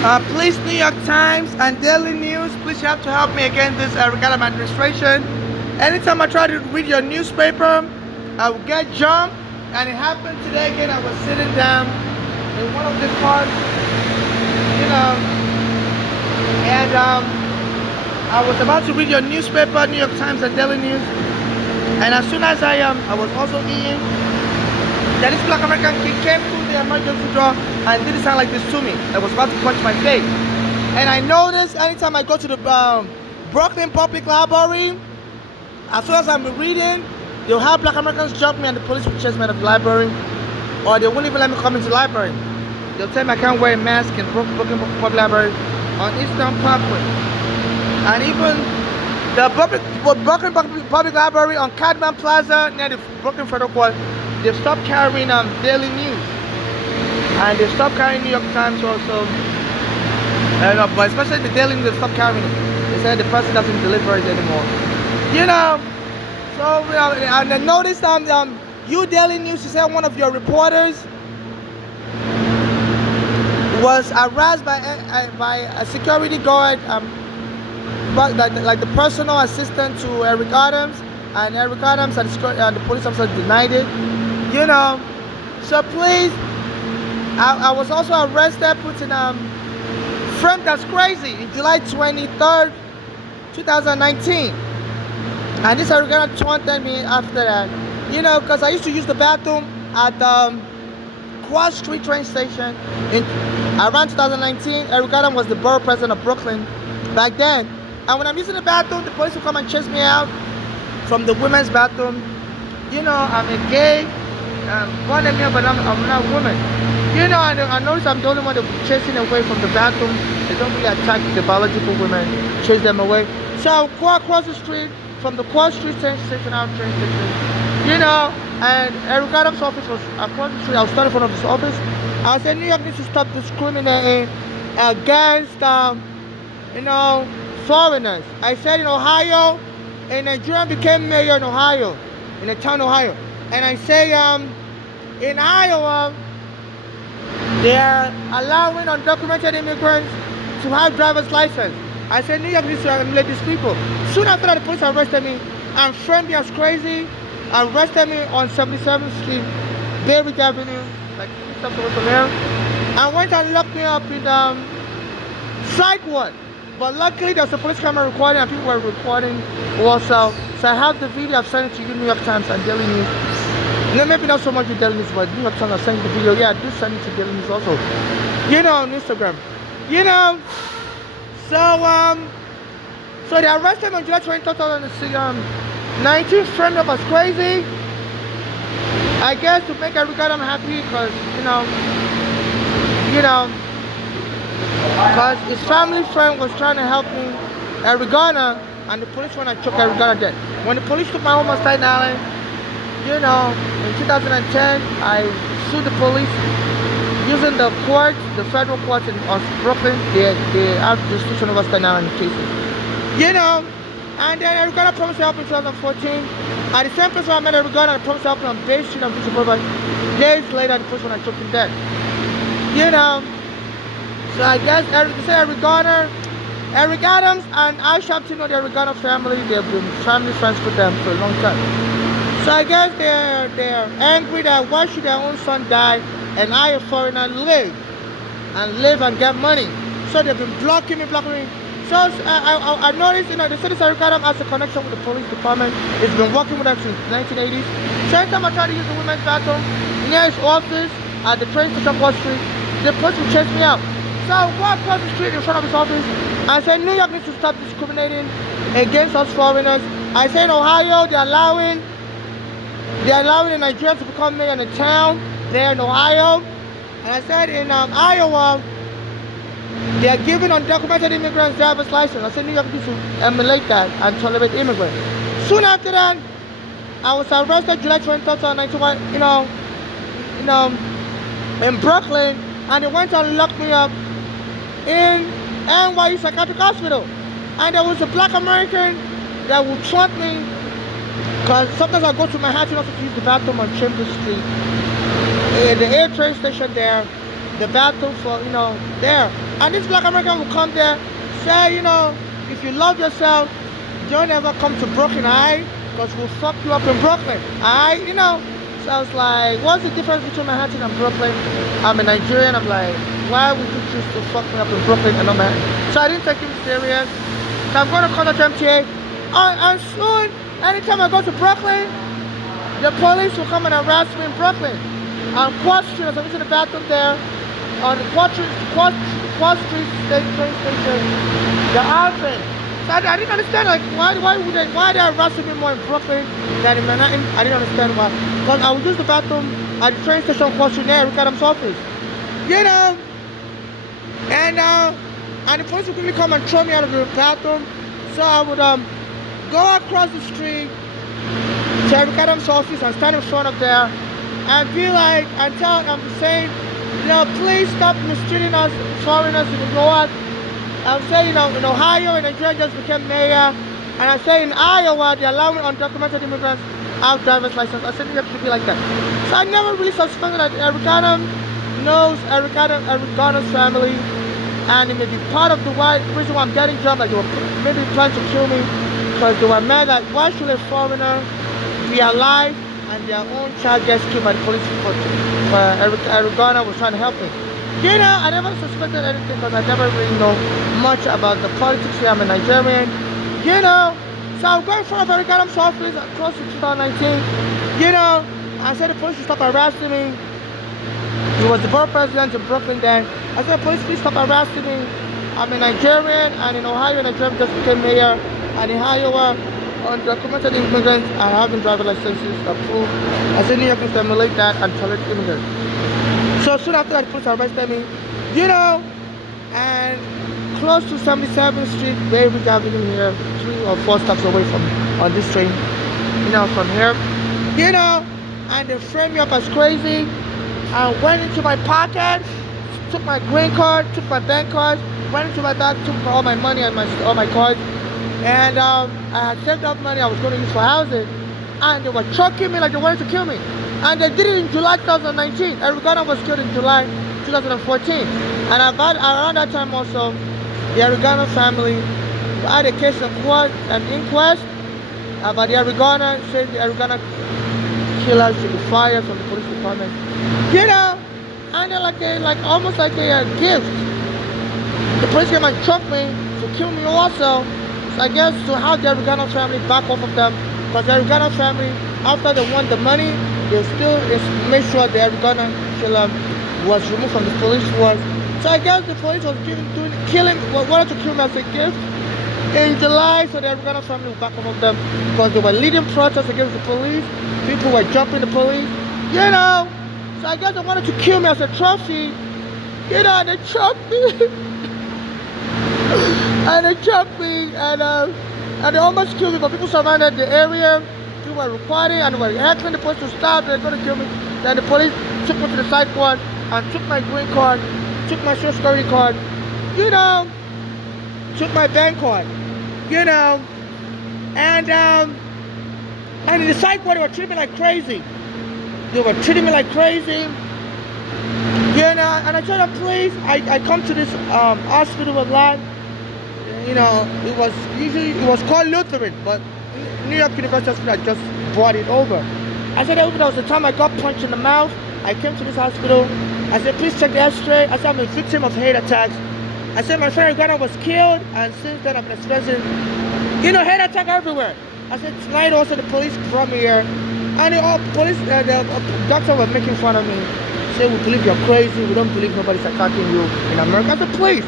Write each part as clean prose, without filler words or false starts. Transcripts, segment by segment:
Please, New York Times and Daily News, please you have to help me against this regarding administration. Anytime I try to read your newspaper, I will get jumped, and it happened today again. I was sitting down in one of the cars, and I was about to read your newspaper, New York Times and Daily News, and as soon as I was also eating, that this black American kid came through the emergency door and didn't sound like this to me. I was about to punch my face. And I noticed anytime I go to the Brooklyn Public Library, as soon as I'm reading, they'll have black Americans jump me and the police will chase me out of the library. Or they won't even let me come into the library. They'll tell me I can't wear a mask in Brooklyn Public Library on Eastern Parkway. And even the Brooklyn Public Library on Cadman Plaza near the Brooklyn Federal Court, they've stopped carrying Daily News, and they've stopped carrying New York Times also. But especially the Daily News, they stopped carrying it. They said the person doesn't deliver it anymore. So and I noticed you Daily News, you said one of your reporters was harassed by a security guard, like the personal assistant to Eric Adams, and Eric Adams and the police officer denied it. So please, I was also arrested, put in frame that's crazy in July 23rd, 2019. And this Arizona taunted me after that, because I used to use the bathroom at the Cross Street train station around 2019. Eric Adams was the borough president of Brooklyn back then. And when I'm using the bathroom, the police will come and chase me out from the women's bathroom. I'm a gay, born a male, but I'm not a woman. I notice I'm the only one that chasing away from the bathroom. They don't really attack the biological women, chase them away. So I'll go across the street from the Cross Street train station, and Eric Adams' office was across the street. I was standing in front of his office. I said, New York needs to stop discriminating against, foreigners. I said in Ohio, a Nigerian became mayor in Ohio, in a town, Ohio. And I say, in Iowa, they are allowing undocumented immigrants to have driver's license. I said, New York needs to eliminate these people. Soon after that, the police arrested me and framed me as crazy, arrested me on 77th Street, Berwick Avenue, like 3 steps away from here, and went and locked me up in psych ward. But luckily, there was a police camera recording, and people were recording also. So I have the video. I've sent it to you, New York Times and Daily News. Maybe not so much with Daily News, but New York Times, I've sent you the video. Yeah, I do send it to Daily News also. On Instagram. So they arrested me on July 20, 2019, framed up as crazy. I guess to make Eric Adams happy, because, because his family friend was trying to help me, Arizona, and the police went and took Arizona dead. When the police took my home on Staten Island, in 2010, I sued the police using the courts, the federal courts in Brooklyn. They have jurisdiction over Staten Island cases. And then Arizona promised to help me in 2014. At the same place where I met Arizona, I promised to help me on Bay Street and Bishop Boulevard. Days later, the police went and took him dead. So I guess Eric Adams and I Sharpton know the Eric Adams family. They've been family friends with them for a long time. So I guess they're angry that why should their own son die and I, a foreigner, live and get money. So they've been blocking me. So I noticed, the city of Eric Adams has a connection with the police department. It's been working with them since the 1980s. So every time I try to use the women's bathroom near his office at the train station Cross Street, the police will chase me out. So I walk across the street in front of his office. I said, New York needs to stop discriminating against us foreigners. I say in Ohio, they're allowing the Nigerians to become mayor in the town there in Ohio. And I said in Iowa, they are giving undocumented immigrants driver's license. I said New York needs to emulate that and tolerate immigrants. Soon after that, I was arrested July 23rd, 2019, in Brooklyn, and they went and locked me up in NYU Psychiatric Hospital. And there was a black American that would trust me, because sometimes I go to Manhattan also to use the bathroom on Chambers Street. The air train station there, the bathroom for, there. And this black American will come there, say, if you love yourself, don't ever come to Brooklyn, alright? Because we'll fuck you up in Brooklyn, alright? So I was like, what's the difference between Manhattan and Brooklyn? I'm a Nigerian. I'm like, why would you choose to fuck me up in Brooklyn and not Manhattan? So I didn't take him serious. So I'm going to contact MTA. And soon, anytime I go to Brooklyn, the police will come and harass me in Brooklyn. On Quad Street, I was in the bathroom there. On the Quad Street train station, the Alvin. So I didn't understand, like, why are they harassing me more in Brooklyn than in Manhattan? I didn't understand why. Because I would use the bathroom at the train station Quad Street near Eric Adams' office. And the police would quickly come and throw me out of the bathroom. So I would go across the street to Eric Adams' office and stand in front of there and be like, I'm saying, please stop mistreating us, foreigners in the north. I'm saying, in Ohio and Nigeria just became mayor. And I say in Iowa, they allow me undocumented immigrants out driver's license. I said it have to be like that. So I never really suspected that Eric Adams knows Eric Garner's family. And it may be part of the reason why I'm getting jumped. Like they were maybe trying to kill me. Because they were mad that why should a foreigner be alive and their own child gets killed by the police for Eric Garner was trying to help me. I never suspected anything because I never really know much about the politics here. I'm a Nigerian. So I'm going in front of Eric Adams' office close to 2019. I said the police should stop harassing me. He was the borough president in Brooklyn then. I said, police, please stop harassing me. I'm a Nigerian, and in Ohio, Nigeria just became mayor. And in Iowa, undocumented immigrants are having driver licenses approved. I said, New York needs to emulate that and tolerate immigrants. So soon after that, the police arrested me, and close to 77th Street, Bainbridge Avenue here, 3 or 4 stops away on this train, from here, and they framed me up as crazy. I went into my pocket, took my green card, took my bank card, went into my bag, took all my money and all my cards, and I had saved up money I was going to use for housing, and they were choking me like they wanted to kill me. And they did it in July 2019. Eric Garner was killed in July 2014. And around that time also, the Eric Garner family had a case in court, an inquest about the Eric Garner, saying the Eric Garner killer should be fired from the police department. And they're almost like a gift. The police came and choked me to kill me also. So I guess to have the Eric Garner family back off of them, because the Eric Garner family, after they won the money, they still made sure the Eric Garner killer was removed from the police force. So I guess the police was wanted to kill me as a gift in July, so the Eric Garner family was back off of them because they were leading protests against the police. People were jumping the police, So I guess they wanted to kill me as a trophy, and they chopped me. And they chopped me, and they almost killed me, but people surrounded the area. People were recording and were heckling the police to stop. They're going to kill me. Then the police took me to the sidewalk and took my green card, took my social security card, took my bank card, and in the sidewalk they were treating me like crazy. And I told them, please, I come to this hospital a lot. It was called Lutheran, but New York University Hospital had just brought it over. I said, that was the time I got punched in the mouth. I came to this hospital. I said, please check the x-ray. I said, I'm a victim of hate attacks. I said, my friend Ghana was killed, and since then I've been experiencing, hate attack everywhere. I said, tonight also the police brought me here, and the doctor was making fun of me. Say, we believe you're crazy. We don't believe nobody's attacking you in America. I said, please,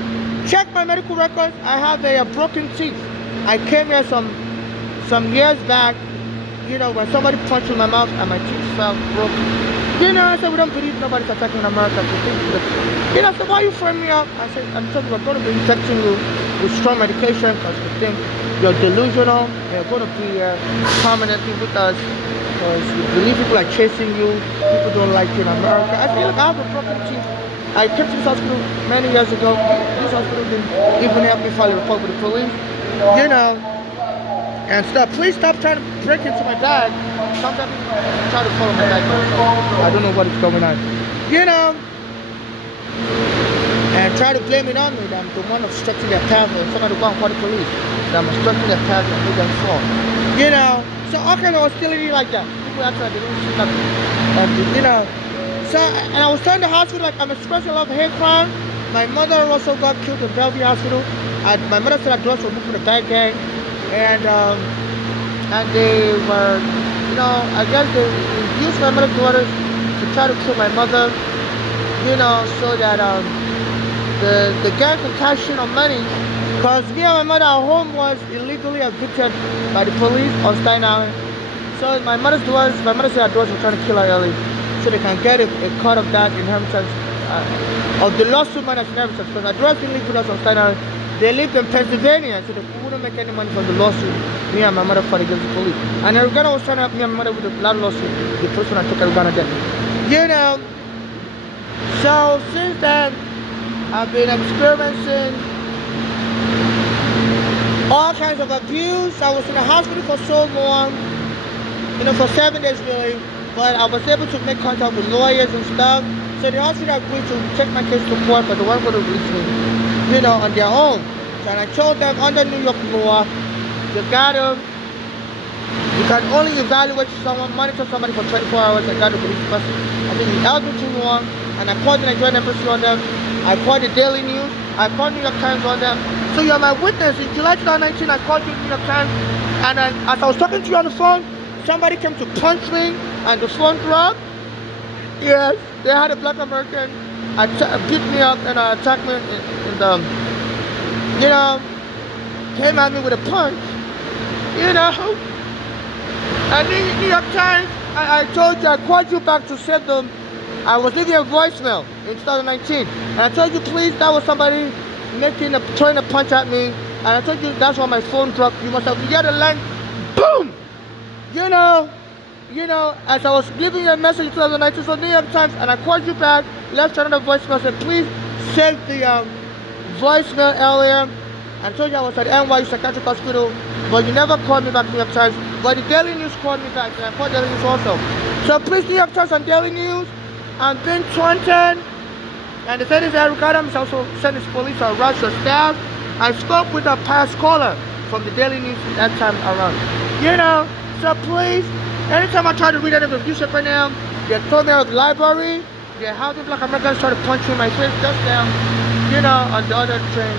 check my medical records. I have a broken teeth. I came here some years back, when somebody punched in my mouth and my teeth fell broken. I said, we don't believe nobody's attacking in America. I said, why you frame me up? I said, I'm telling you, we're going to be injecting you with strong medication because we think you're delusional and you're going to be permanently with us because we believe people are chasing you. People don't like you in America. I feel like I have a broken teeth. I came to this hospital many years ago. This hospital didn't even help me file a report with the police. And please stop trying to break into my bag. Sometimes people try to follow my bag. I don't know what is going on. and try to blame it on me that I'm the one obstructing their path, or somebody go and call the police that I'm obstructing their path and make them fall. You know, so all kinds of hostility like that. People actually didn't see nothing. And you know, so and I was telling the hospital like I'm expressing a lot of hate crime. My mother also got killed in Bellevue Hospital. My mother said her daughters were moved from the bad gang, and they were, you know, I guess they used my mother's daughters to try to kill my mother, you know, so that the gang can cash in on money. Because me and my mother, our home was illegally evicted by the police on Staten Island. So my mother said her daughters were trying to kill her early, so they can get a cut of that inheritance, of the lawsuit money as inheritance. Because our daughters didn't live with us on Staten Island. They lived in Pennsylvania, so they wouldn't make any money from the lawsuit me and my mother fought against the police. And Arizona was trying to help me and my mother with a lot of lawsuits. The first one I took Arizona debt. You know, so since then, I've been experiencing all kinds of abuse. I was in the hospital for so long, you know, for 7 days really, but I was able to make contact with lawyers and stuff. So the hospital agreed to take my case to court, but they weren't going to release me, you know, on their own. And I told them under New York law, you can only evaluate someone, monitor somebody for 24 hours and got to release the person. I think he held me too long, and I called the Nigerian embassy on them. I called the Daily News. I called New York Times on them. So you're my witness. In July 2019, I called you New York Times, and as I was talking to you on the phone, somebody came to punch me, and the phone dropped. Yes, they had a black American beat me up and attacked me in the, you know, came at me with a punch, you know. And New York Times, I told you, I called you back to say them. I was leaving a voicemail in 2019, and I told you, please, that was somebody trying to punch at me, and I told you that's why my phone dropped. You must have, you had a line, boom, you know, as I was leaving you a message in 2019, so New York Times, and I called you back, left another voicemail, said, please save the voicemail earlier. I told you I was at NYU Psychiatric Hospital, but you never called me back, New York Times. But the Daily News called me back, and I called Daily News also. So please, New York Times and Daily News, I'm being taunted, and they said this Eric Adams also sent his police to arrest the staff. I spoke with a past caller from the Daily News that time around. You know, so please, anytime I try to read any of the newspaper now, they throw me out of the library, they have the black Americans try to punch me in my face just now, you know, on the other train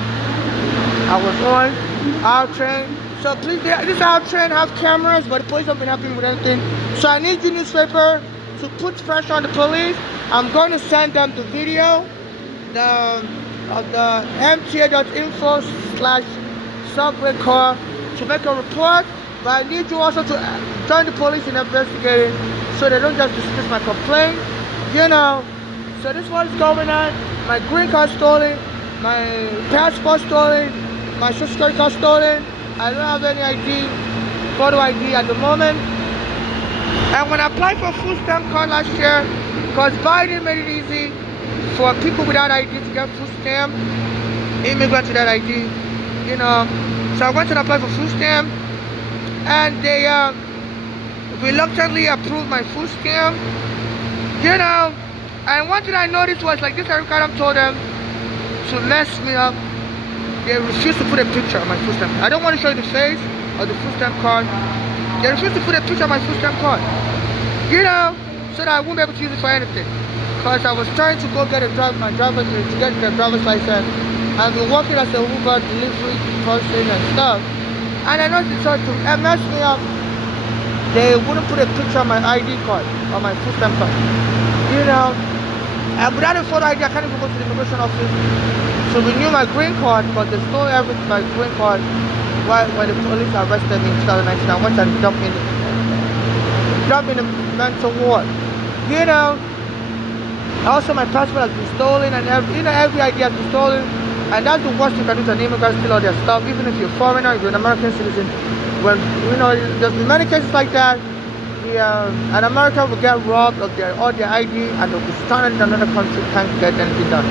I was on, our train. So please, this our train have cameras, but the police haven't been helping me with anything. So I need your newspaper to put pressure on the police. I'm going to send them the video, the mta.info/subway car to make a report. But I need you also to join the police in investigating, so they don't just dismiss my complaint. You know, so this is what's going on. My green card stolen, my passport stolen, my social security card stolen. I don't have any ID, photo ID at the moment. And when I applied for a food stamp card last year, because Biden made it easy for people without ID to get food stamp, immigrants without ID, you know. So I went and applied for food stamp, and they reluctantly approved my food stamp, you know. And one thing I noticed was, like, this Eric Adams told them to mess me up. They refused to put a picture on my food stamp. I don't want to show you the face of the food stamp card. They refused to put a picture on my food stamp card, you know, so that I wouldn't be able to use it for anything. Because I was trying to go get my driver's license. I've been working as a Uber delivery person and stuff. And I noticed they tried to mess me up. They wouldn't put a picture on my ID card, on my food stamp card, you know. And without a photo ID, I can't even go to the immigration office to renew my green card, because they stole my green card when the police arrested me in 2019. I went and jumped in the mental ward, you know. Also, my passport has been stolen, and every ID has been stolen. And that's the worst you can do to an immigrant, steal all their stuff. Even if you're a foreigner, if you're an American citizen, when, you know, there's been many cases like that. An American will get robbed of all their ID, and they'll be stranded in another country, can't get anything done.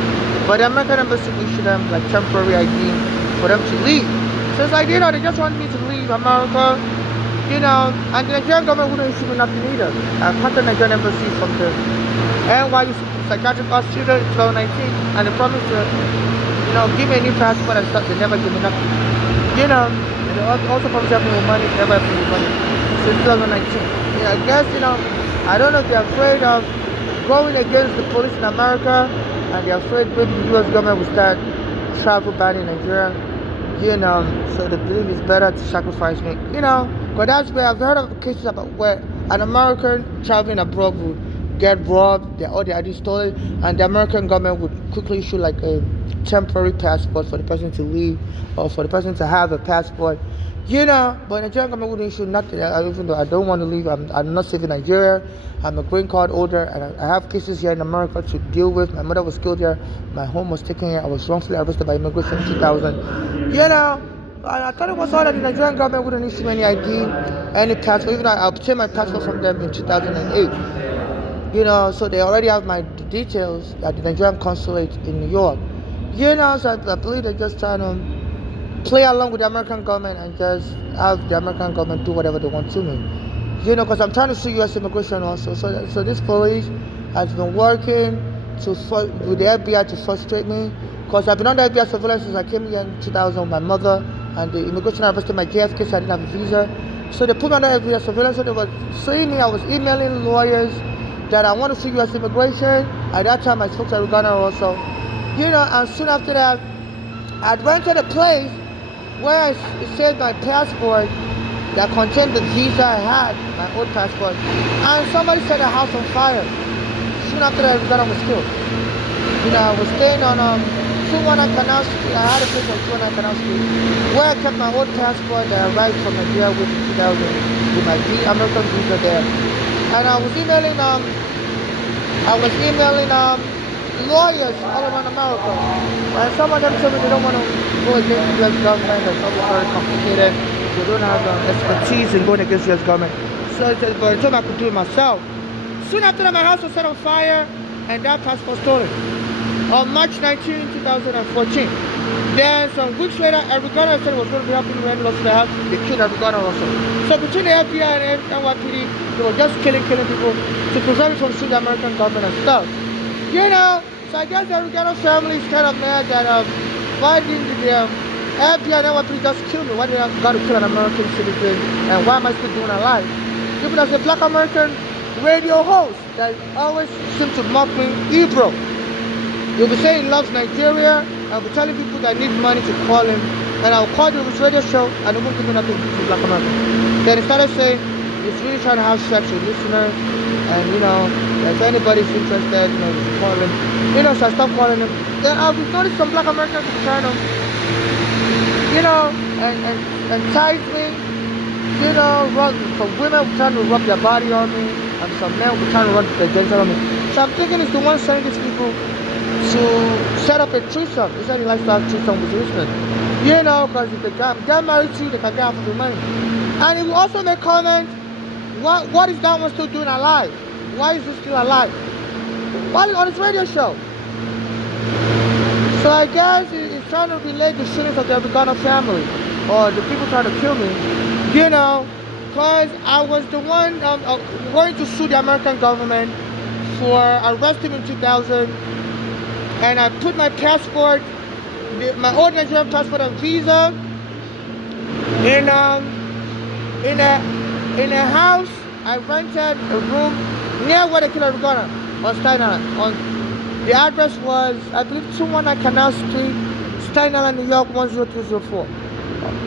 But the American embassy will issue them like temporary ID for them to leave. So it's like, you know, they just want me to leave America, you know, and the Nigerian government wouldn't issue me nothing either. I contacted the Nigerian embassy from the NYU psychiatric hospital in 2019, and they promised to, give me a new passport and stuff. They never give me nothing. And they also promised to help me with money. They never helped me with money since 2019. I guess, I don't know if they're afraid of going against the police in America, and they're afraid maybe the U.S. government will start travel ban in Nigeria. So they believe it's better to sacrifice me. But that's where I've heard of cases about where an American traveling abroad would get robbed, all their ID stolen, and the American government would quickly issue like a temporary passport for the person to leave or for the person to have a passport. But the Nigerian government wouldn't issue nothing. Even though I don't want to leave, I'm not safe in Nigeria. I'm a green card holder, and I have cases here in America to deal with. My mother was killed here. My home was taken here. I was wrongfully arrested by immigration in 2000. I thought it was odd that the Nigerian government wouldn't issue any ID, any passport. Even though I obtained my passport from them in 2008. So they already have my details at the Nigerian consulate in New York. So I believe they're just trying to play along with the American government and just have the American government do whatever they want to me. Because I'm trying to sue U.S. immigration also. So this police has been working with the FBI to frustrate me. Because I've been under FBI surveillance since I came here in 2000 with my mother, and the immigration arrested my JFK, so I didn't have a visa. So they put me under FBI surveillance. So they were suing me. I was emailing lawyers that I want to sue U.S. immigration. At that time, I spoke to Uganda also. And soon after that, I rented a place where it said my passport that contained the visa I had, my old passport, and somebody set a house on fire. Soon after that, I was killed. I was staying on 219 Canal Street. I had a place on 219 Canal Street where I kept my old passport that I arrived from Nigeria with in 2000 with my American visa there. And I was emailing lawyers all around America. And some of them told me they don't want to go against the U.S. government. That's all very complicated. They don't have expertise in going against the U.S. government. But I told me I could do it myself. Soon after that, my house was set on fire, and that passport stolen on March 19, 2014. Then some weeks later, Eric Garner said it was going to be helping me rent loss of the house. They killed Eric Garner also. So between the FBI and NYPD, they were just killing people to prevent me from suing the American government and stuff. So I guess the Eric Garner family is kind of mad that why didn't the FBI and NYPD just kill me? Why did I got to kill an American citizen? And why am I still doing alive? Even as a black American radio host that always seems to mock me, Ebro. He'll be saying he loves Nigeria. I'll be telling people that need money to call him. And I'll call him this radio show and he won't give me nothing to black Americans. Then he started saying he's really trying to have sex with listeners. And if anybody's interested, you should call him. So I stopped calling him. Then I've noticed some black Americans trying to, and entice me. Some women trying to rub their body on me, and some men trying to rub their genitals on me. So I'm thinking it's the one sending these people to set up a threesome. He said he likes to have threesome with listeners. Because if they get married to you, they can get half of the money. And he will also make comments, what is that one still doing alive? Why is he still alive? While on his radio show. So I guess he's trying to relate the shootings of the Uganda family, or the people trying to kill me, because I was the one going to sue the American government for arresting him in 2000, and I put my passport, my old Nigerian passport and visa, in a house. I rented a room near where they killed Uganda on Staten Island. The address was, I believe, 219 Canal Street, Staten Island, New York, 10204.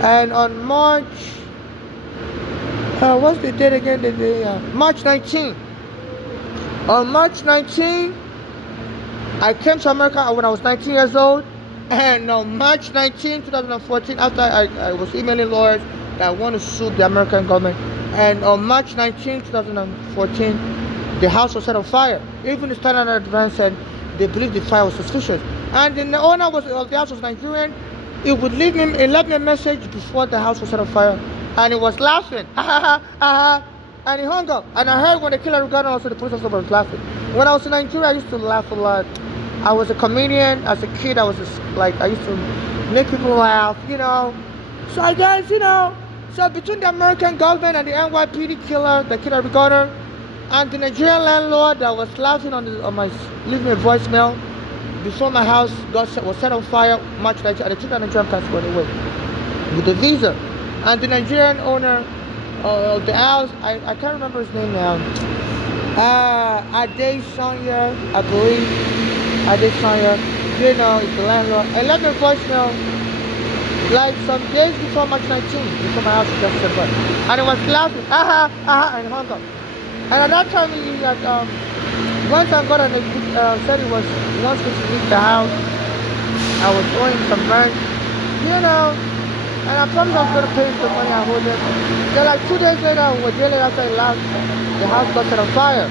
And on March, what's the date again? March 19. On March 19, I came to America when I was 19 years old. And on March 19, 2014, after I was emailing lawyers that I want to sue the American government. And on March 19, 2014, the house was set on fire. Even the Staten Island Advance said they believed the fire was suspicious. And the owner of the house was Nigerian. He would he left me a message before the house was set on fire. And he was laughing. And he hung up. And I heard when they killed Uganda, also the police officer was laughing. When I was in Nigeria, I used to laugh a lot. I was a comedian. As a kid, I used to make people laugh, So I guess, so between the American government and the NYPD killer, the killer Uganda, And the Nigerian landlord that was laughing on my leaving me a voicemail before my house was set on fire March 19th, and they took the Nigerian passport away with the visa. And the Nigerian owner of the house, I can't remember his name now. Ade Sonya, I believe. Ade Sonya, you know, is the landlord. I left me a voicemail like some days before March 19th, before my house was just set fire. And it was laughing, and hung up. And at that time, he had, once I got on the said he wants me to leave the house. I was owing some rent, you know, and I promised I was going to pay him the money I owed him. Then like 2 days later, or a day later after I left, the house got set on fire.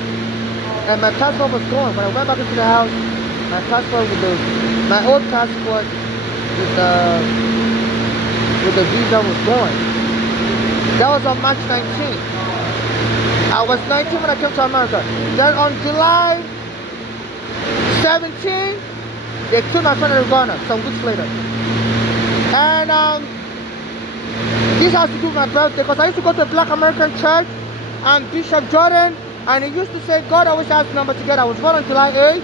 And my passport was gone. When I went back into the house, my passport my old passport with the visa was gone. That was on March 19th. I was 19 when I came to America. Then on July 17th, they killed my friend in Ghana some weeks later. And this has to do with my birthday, because I used to go to a Black American church, and Bishop Jordan, and he used to say God always has numbers together. I was born on July 8th.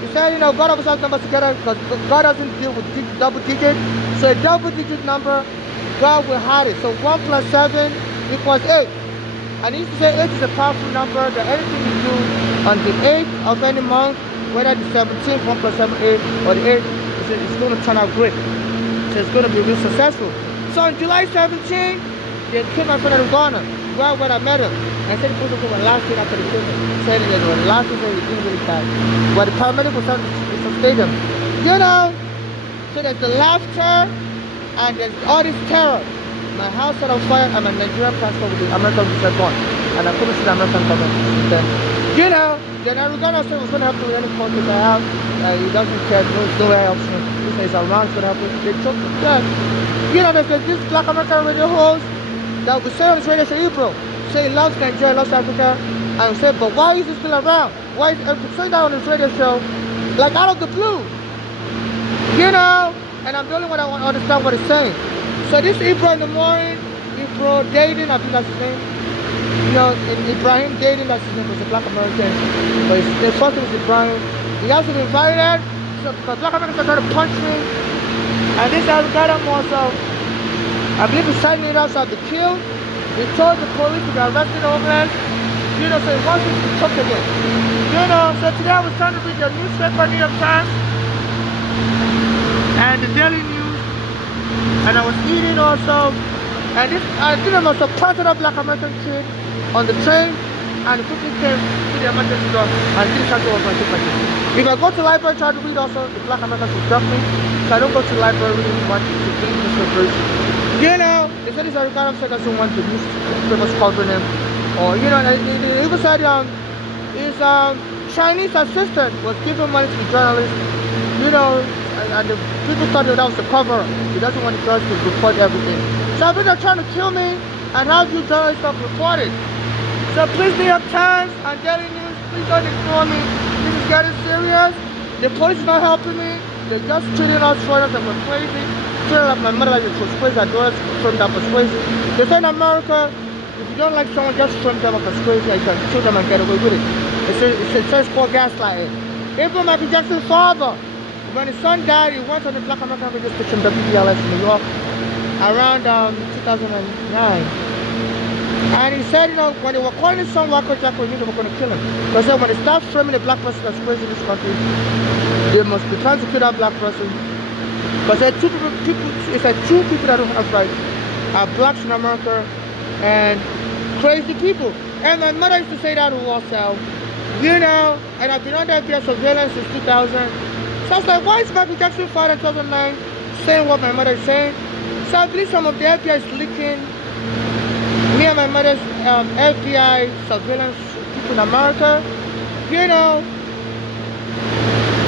He said, you know, God always has numbers together because God doesn't deal with double digits. So a double digit number, God will hide it. So 1 plus 7 equals 8. And he used to say 8 is a powerful number, that anything you do on the 8th of any month, whether the 17th, 1 plus 7, 8, or the 8th, it's going to turn out great. So it's going to be real successful. So on July 17th, they killed my friend in Ghana, right when I met him. I said the person was last week after the killing. Said it was last week he didn't really die. But the paramedic was trying to sustain him. You know, so there's the laughter and there's all this terror. My house set on fire and my Nigerian passport with the American visa gone. And I couldn't see the American government then. You know, then Arizona said was going to help me with any conflict I have. He doesn't care, no way else. He says around going to help me. They choked him. Yeah. You know, there's this Black American radio host that will say on his radio show, Ebro, say he loves Nigeria, loves Africa, and say, but why is he still around? Why is he saying that on his radio show, like out of the blue? You know, and I'm the only one that want to understand what he's saying. So this Ebro in the morning, Ebro dating, I think that's his name. You know, Ibrahim dating, that's his name, was a Black American. But his first name was Ibrahim. He also been invited, so because Black Americans are trying to punch me. And this has got him also, I believe he's signing it outside the kill. He told the police to be arrested homeless. You know, so he wants me to be took again. You know, so today I was trying to read the newspaper, New York Times, and the Daily News, and I was eating also. And this, I think I must have planted a Black American kid on the train, and the people came to the emergency door and didn't try to open my ticket. If I go to the library try to read also, the Black Americans will drop me. So I don't go to the library really much to read newspapers. You know, they said this American officer doesn't want the newspapers covering him. Or, you know, he even said his Chinese assistant was giving money to the journalist, you know, and the people thought that was the cover. He doesn't want the journalists to report everything. So I think they're trying to kill me and have you journalists stop reporting. So please, New York Times and Daily News, please don't ignore me. This is getting serious. The police is not helping me. They're just treating us foreigners like we're crazy. Treating like my mother like it was crazy. I don't treat them as crazy. They say in America, if you don't like someone, just treat them like as crazy. You can shoot them and get away with it. It's called gaslighting. Even Michael Jackson's father, when his son died, he went on the Black American radio station WBLS in New York around 2009. And he said, you know, when they were calling his son Wacko Jacko, he knew they were going to kill him. Because when they start framing a black person as crazy in this country, they must be trying to kill that black person. Because there are two people that don't have rights are blacks in America and crazy people. And my mother used to say that also, you know, and I've been under FBI surveillance since 2000. So I was like, why is Michael Jackson father in 2009 saying what my mother is saying? So I believe some of the FBI is leaking me and my mother's FBI surveillance people in America, you know,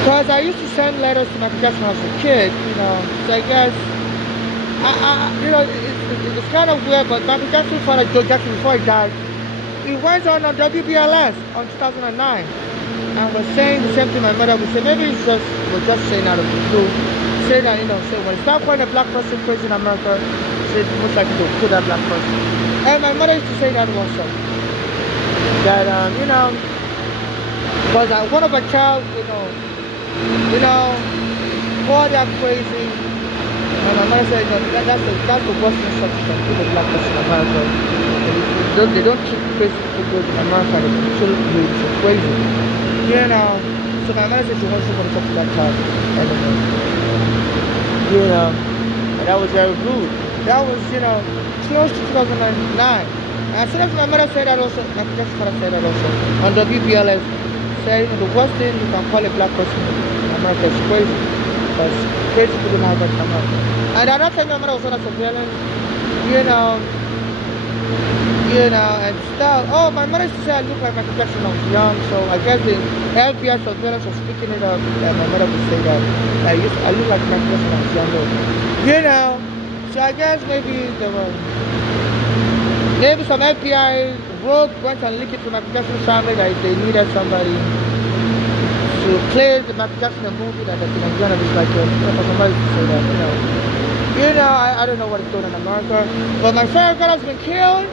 because I used to send letters to Michael Jackson as a kid, you know, so I guess, you know, it's kind of weird, but Michael Jackson's father, Joe Jackson, before he died, he went on WBLS on 2009 and was saying the same thing my mother would say. Maybe it's just, was just saying out of the blue, say that, you know, say when you start calling a black person crazy in America, say most likely to kill that black person. And my mother used to say that also. that because one of a child, all that crazy. And my mother said, that's the worst instruction to the black person in America. They don't treat crazy people in America. They control you to crazy. So my mother said she wants to go to talk to that child anymore. And that was very rude. That was, close to 2009. And as soon as my mother said that also, my father said that also, on WBLS, said, the worst thing you can call a black person in America is crazy. Because crazy people don't have much in America. And at that time, my mother was under surveillance, and stuff. Oh, my mother used to say I look like Michael Jackson when I was young, so I guess the FBI surveillance was picking it up, and my mother would say that I look like Michael Jackson when I was younger. So I guess maybe there was, some FBI rogue went and leaked it to Michael Jackson's family that they needed somebody to play the Michael Jackson movie that they're going to dislike it. Somebody to say that, I don't know what is going on in America. But my favorite girl has been killed,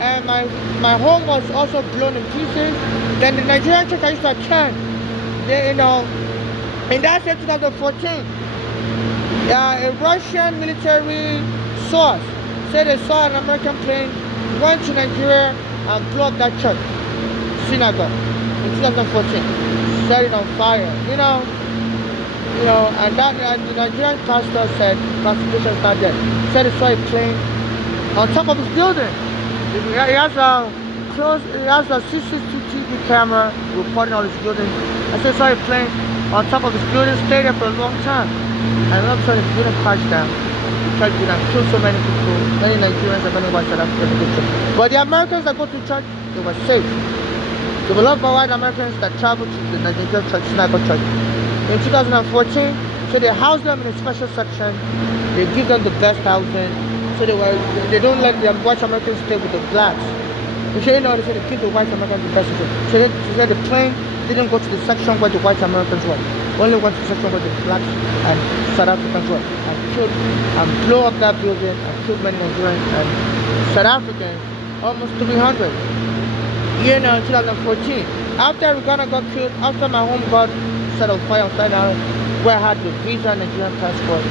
and my home was also blown in pieces. Then the Nigerian church I used to attend, in that year 2014, a Russian military source said they saw an American plane went to Nigeria and blew up that church, synagogue, in 2014. Set it on fire, and the Nigerian pastor said Constitution is not dead. Said he saw a plane on top of his building. He has a CCTV TV camera recording all his buildings. I said he saw a plane on top of his building, stayed there for a long time. And all of a sudden his building crashed down. The church did and killed so many people, many Nigerians and many white South Africans. But the Americans that go to church, they were safe. They were loved by white Americans that traveled to the Nigerian church, synagogue church. In 2014, so they housed them in a special section. They give them the best housing. So they don't let the white Americans stay with the blacks. They say they keep the white Americans the best. So they said the plane didn't go to the section where the white Americans were. Only went to the section where the blacks and South Africans were. And killed and blew up that building and killed many Nigerians and South Africans, almost 300. In 2014. After Uganda got killed, after my home got set on fire outside now, where I had the visa and Nigerian passport,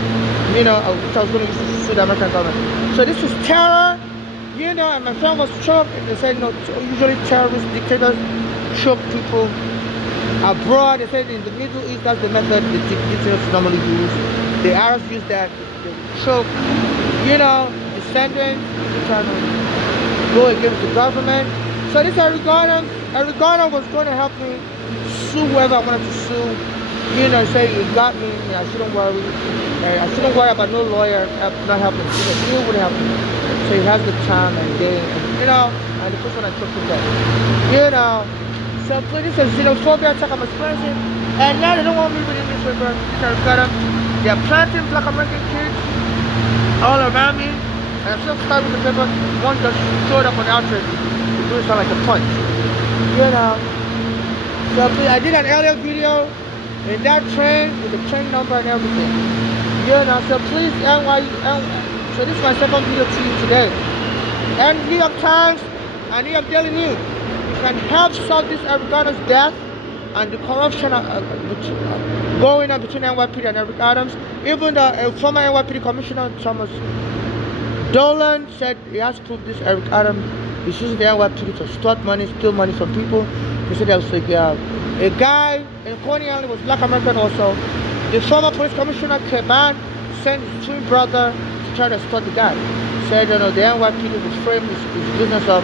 which I was going to use to sue the American government. So this was terror, and my friend was choked, and they said, usually terrorist dictators choke people abroad. They said in the Middle East, that's the method the dictators normally use. The Arabs use that, they choke, descendants, trying to go against the government. So this Erigana was going to help me sue whoever I wanted to sue. Say you got me, I shouldn't worry. I shouldn't worry about no lawyer not helping. He would help me. So he has the time and day, and the person I took to that. So please, this is xenophobia attack I'm experiencing. And now they don't want me reading newspaper. They're planting black American kids all around me. And I'm still starting with the paper. One just showed up on the outrage. It doing sound like a punch. So please, I did an earlier video in that train with the train number and everything. So please, so this is my second video to you today. And New York Times and New York Daily News, you can help solve this Erigana's death and the corruption going on between NYPD and Eric Adams. Even the former NYPD Commissioner Thomas Dolan said he has proved this Eric Adams is using the NYPD to extort money, steal money from people. He said there was a guy in Coney Island was black American also. The former police commissioner Keban sent his twin brother to try to extort the guy. Said the NYPD will frame his business up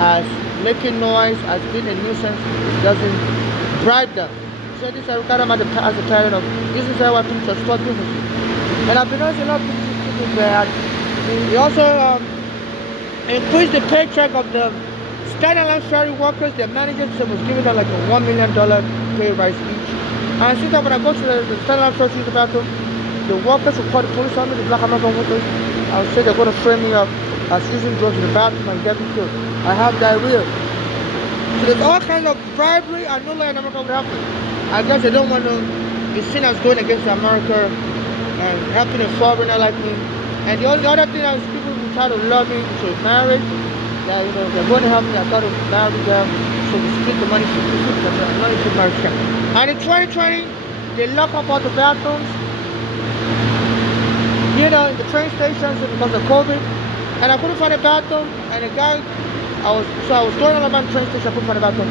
as making noise, as being a nuisance, doesn't bribe them. So this Eric Adams has a pattern of using the NYPD to extort businesses. And I've been noticing a lot of people bad. He also increased the paycheck of the Staten Island ferry workers. Their managers was giving them like a $1 million pay rise each. And since when I go to the Staten Island ferry to use the bathroom, the workers will call the police on me, the black American workers. I would say they're going to frame me up as using drugs in the bathroom and get me killed. I have diarrhea. So there's all kinds of bribery and no law in America would happen. I guess they don't want to be seen as going against America and helping a foreigner like me. And the other thing is people will try to lure me to marriage. that, they're going to help me. I got to marry them. So we split the money 50-50. I'm not into marriage check. And in 2020, they lock up all the bathrooms, in the train stations because of COVID. And I couldn't find a bathroom. And the guy, I was going on about the train station, I couldn't find a bathroom.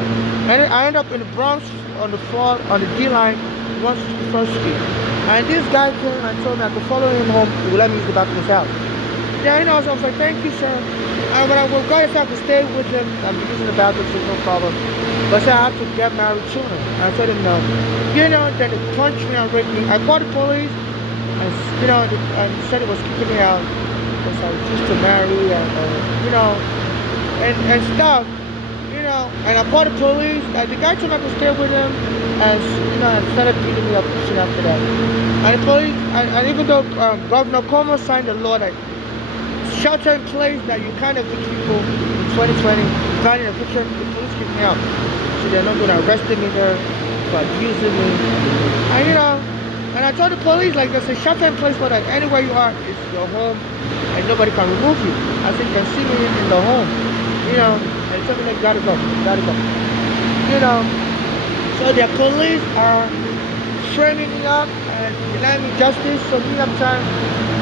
And I ended up in the Bronx on the floor, on the D line, 161st Street. And this guy came and told me I could follow him home. He would let me use the bathroom himself. Yeah, so I was like, thank you, sir. And when I would go, I said I could stay with him. I'm using the bathroom, so no problem. But I said I have to get married sooner. I told him no. Then they punched me and raped me. I called the police and, and said it was kicking me out because I refused to marry and stuff. And I called the police. The guy told me I could stay with him, and and started beating me up soon after that. And the police, and even though Governor Cuomo signed a law that shelter in place that you can't evict people in 2020, got an eviction, the police kicked me out. So they're not going to arrest me there for abusing me. And I told the police, like, there's a shelter in place for that anywhere you are, it's your home, and nobody can remove you. I said, you can see me in the home, and tell me they gotta go. So the police are framing me up and denying me justice, so me up time,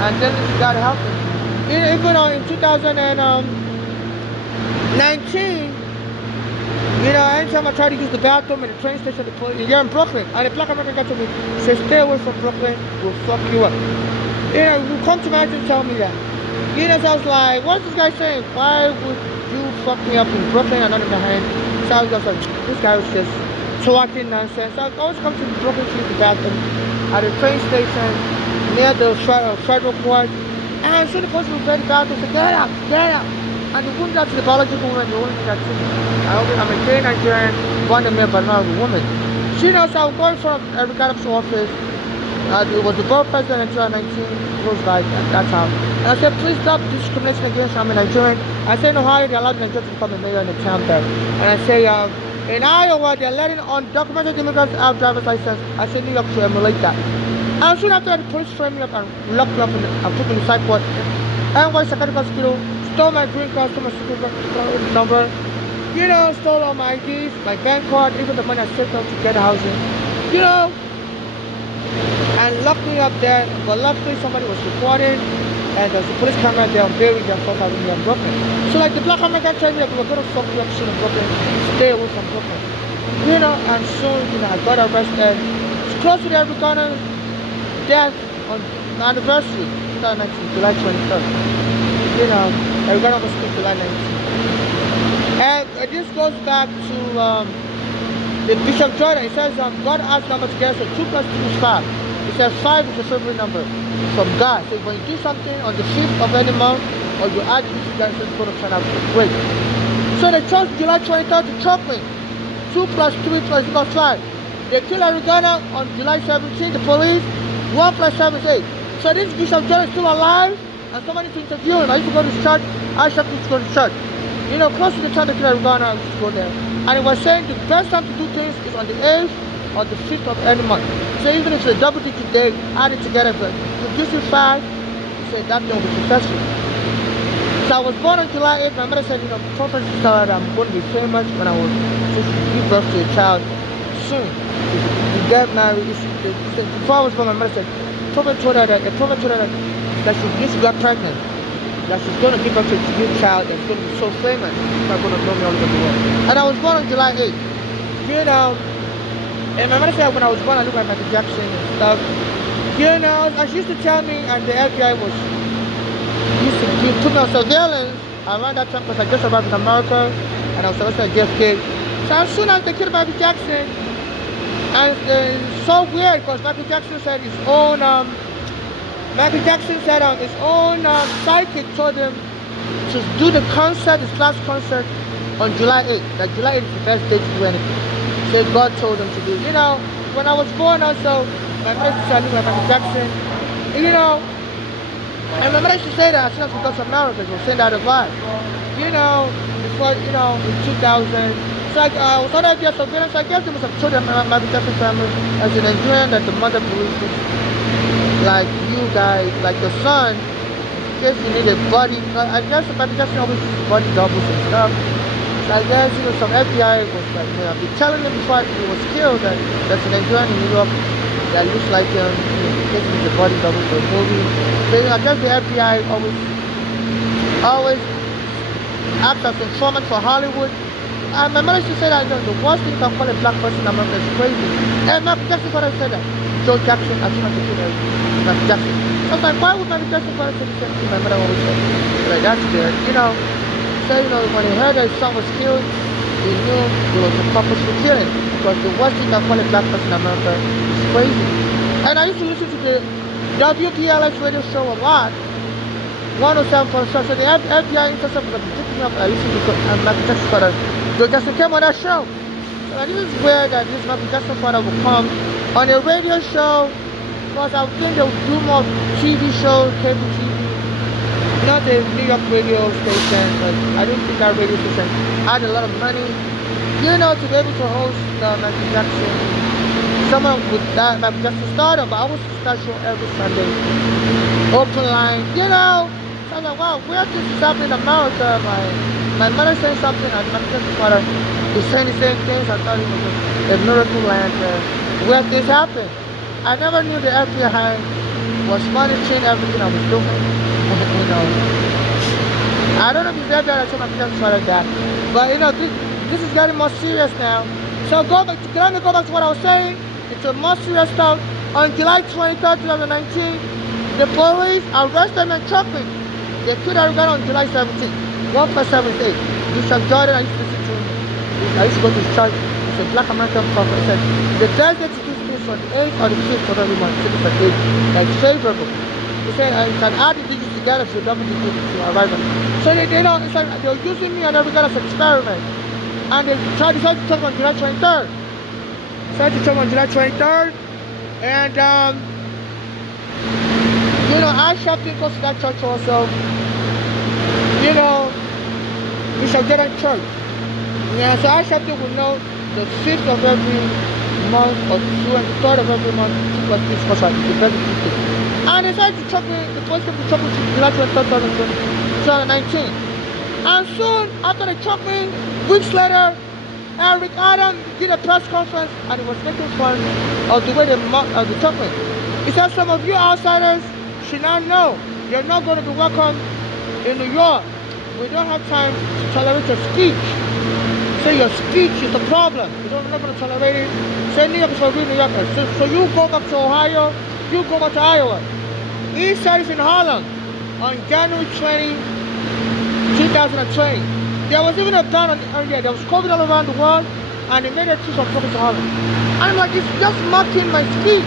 and then this gotta help me. Even in 2019, anytime I try to use the bathroom in the train station, you're in Brooklyn, and the black American guy told me, say, stay away from Brooklyn, we'll fuck you up. You come to Manhattan and tell me that. So I was like, what's this guy saying? Why would you fuck me up in Brooklyn and not in Manhattan? So I was just like, this guy was just talking nonsense. So I always come to Brooklyn to use the bathroom at the train station near the federal court. And so the person was very bad. They said, get out. And the woman got to the biological woman, the woman got to me. I'm a gay Nigerian, born in America, but not a woman. So I was going from Eric Adams' office. It was the borough president in 2019, close by that time. And I said, please stop discrimination against me. I'm a Nigerian. I say in Ohio, they allowed Nigerians to become a mayor in the town there. And I say, in Iowa, they're letting undocumented immigrants have driver's license. I say New York should emulate that. And soon after that, the police framed me up and locked me up and put me in the side court. And went to psychiatric hospital, stole my green card, stole my security number, stole all my IDs, my bank card, even the money I saved up to get housing, and locked me up there. But luckily, somebody was recording, and there's a police camera there on Berry, their 4,000 in Brooklyn. So, like, the black American told me that we were going to fuck you up soon in Brooklyn, stay away from Brooklyn. And soon, I got arrested. It's close to the Africana death on the anniversary, 2019, July 23rd. Africana was killed July 19th. And this goes back to the Bishop Jordan. He says, God asked number together, so 2 + 2 is 5. He says 5 is the favorite number from God. So when you do something on the 5th of any month, or you add this together, it's going to turn out great. So they chose July 23rd to choke me. 2 + 3 = 5. They killed Arigana on July 17th, the police. 1 + 7 is 8. So this Bishop Jordan is still alive, and somebody to interview him. I used to go to church. I used to go to church. Close to the time they killed Arigana, I used to go there. And it was saying the best time to do things is on the 8th or the 5th of any month. So even if it's a double-digit day, add it together. If it gives you 5, you say that thing will be successful. So I was born on July 8th. My mother said, prophecy said I'm going to be famous when I was just give birth to a child soon. To get married. Before I was born, my mother said, the prophet told her that she got pregnant. That she's going to give birth to a new child that's going to be so famous. She's not going to know me all over the world. And I was born on July 8th. And my mother said when I was born, I looked like Michael Jackson and stuff. And she used to tell me, and the FBI used to put me on surveillance around that time because I just arrived in America and I was supposed to get JFK. So as soon as they killed Michael Jackson, and it's so weird because Michael Jackson said his own psychic told him to do the concert, his last concert, on July 8th. That July 8th is the best day to do anything. So God told him to do. When I was born also, my mother used to say I look like Michael Jackson. And my mother used to say that as soon as we got to America, she was saying that a lot. Before, in 2000. So I was on idea surveillance. I guess they must have told them Michael Jackson family as a Nigerian that the mother believes like you guys, like the son, case you need a body, I guess the Michael Jackson always uses body doubles and stuff. So I guess, some FBI was like, I've been telling him before he was killed that there's a Nigerian in New York that looks like him, in case he needs a body double for a movie. So, I guess the FBI always acts as informant for Hollywood. My mother used to say that, the worst thing you can call a black person in America is crazy. And Michael Jackson father said that. Joe Jackson, as soon as he killed Michael Jackson. I was like, why would Michael Jackson father say the same thing my mother always said? Like, that's weird, So, when he heard that his son was killed, he knew it was a purposeful killing. Because the worst thing you can call a black person in America is crazy. And I used to listen to the WPLS radio show a lot. 107.7. So the FBI intercept was picking up. I listened to Michael Jackson's father. Joe Jackson came on that show. So this is weird that this Michael Jackson's father will come on a radio show. Because I think they would do more TV shows, cable TV. Not a New York radio station, but I don't think that radio station had a lot of money, to be able to host Michael Jackson. Someone with that Michael Jackson started, but I was start show every Sunday, open line, So I was like, wow, weird things is happening in America. My mother saying something, and Michael Jackson's father is saying the same things. I thought it was a miracle land where things happen. I never knew the FBI was monitoring everything I was doing. I don't know if it's that bad. I told my parents like that, but this is getting more serious now. So let me go back to what I was saying. It's a more serious stuff. On July 23rd, 2019, the police arrested him and chopped him. They killed Eric Garner on July 17th. 1/78. Bishop Jordan, I used to listen to him. I used to go to his church. He's a black American prophet. He said the best day to do things on the 8th or the 5th of every month. It's like 8. That's favorable. He said you can add the digits together to double digits to arrive at. So it's like they're using me and everything as an experiment. And they decided to come on July 23rd. Decided to come on July 23rd. And I shall think goes to that church also. We shall get in church. Yeah, so I shall think will know the 5th of every month or 2 and 3rd of every month, 2 plus 3 special, the best Tuesday. And they decided to chop me, the police came to chop me to July 23rd, 2019. And soon, after they chopped me, weeks later, Eric Adams did a press conference and he was making fun of the way they chopped me. He said some of you outsiders should not know you're not going to be welcome in New York. We don't have time to tolerate your speech. Say your speech is the problem. We're not going to tolerate it. Say New York is for real New Yorkers. So you go back to Ohio, you go back to Iowa. He said it's in Harlem on January 20, 2020. There was even a ban on there. There was COVID all around the world, and they made a truce on coming to Harlem. And I'm like, it's just mocking my speech.